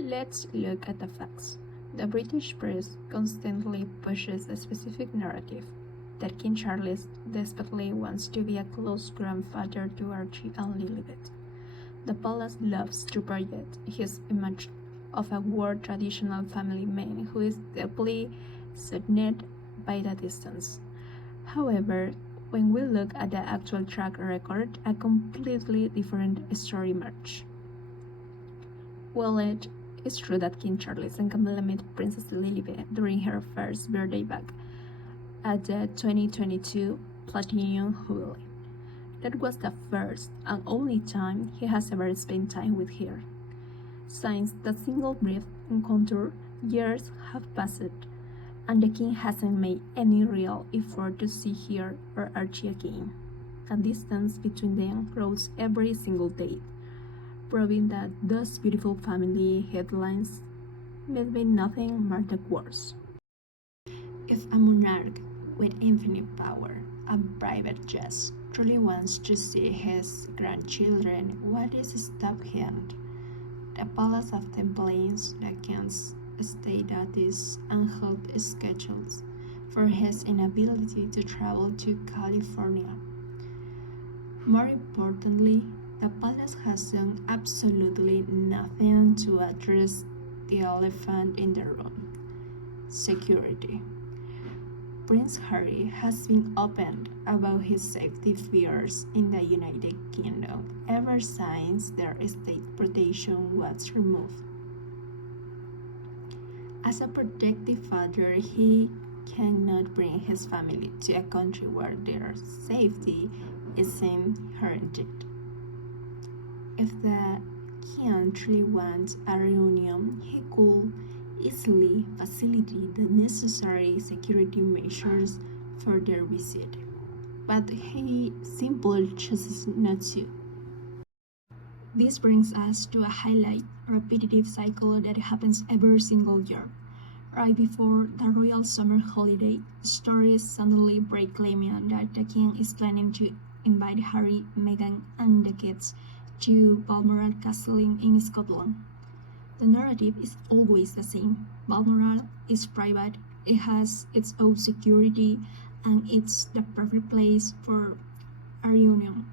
Let's look at the facts. The British press constantly pushes a specific narrative that King Charles desperately wants to be a close grandfather to Archie and Lilibet. The palace loves to project his image of a war traditional family man who is deeply saddened by the distance. However, when we look at the actual track record, a completely different story emerges. While it is true that King Charles and Camilla met Princess Lilibet during her first birthday back at the 2022 Platinum Jubilee. That was the first and only time he has ever spent time with her. Since that single brief encounter, years have passed, and the king hasn't made any real effort to see her or Archie again. A distance between them grows every single day, proving that those beautiful family headlines may be nothing but the worse. If a monarch with infinite power and private jets truly wants to see his grandchildren, what is stop him? The palace often blames the king's state duties and health schedules for his inability to travel to California. More importantly, the palace has done absolutely nothing to address the elephant in the room: security. Prince Harry has been open about his safety fears in the United Kingdom ever since their state protection was removed. As a protective father, he cannot bring his family to a country where their safety isn't guaranteed. If the king truly wants a reunion, he could easily facilitate the necessary security measures for their visit, but he simply chooses not to. This brings us to a highlight repetitive cycle that happens every single year. Right before the royal summer holiday, stories suddenly break claiming that the king is planning to invite Harry, Meghan, and the kids to Balmoral Castle in Scotland. The narrative is always the same. Balmoral is private, it has its own security, and it's the perfect place for a reunion.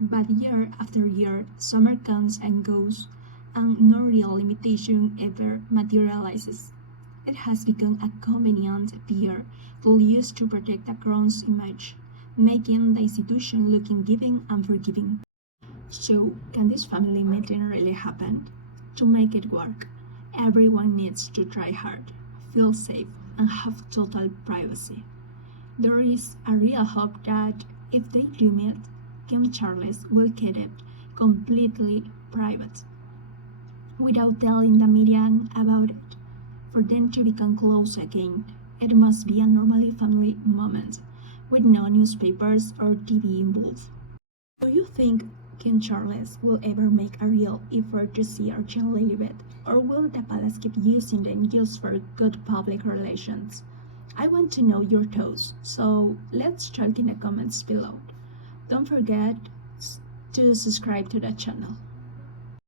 But year after year, summer comes and goes, and no real invitation ever materializes. It has become a convenient pier tool used to protect the crown's image, making the institution look giving and forgiving. So, can this family meeting really happen? To make it work, everyone needs to try hard, feel safe, and have total privacy. There is a real hope that if they do meet, King Charles will keep it completely private, without telling the media about it. For them to become close again, it must be a normally family moment, with no newspapers or TV involved. Do you think King Charles will ever make a real effort to see Archie and Lilibet, or will the palace keep using them just for good public relations? I want to know your thoughts, so let's talk in the comments below. Don't forget to subscribe to the channel.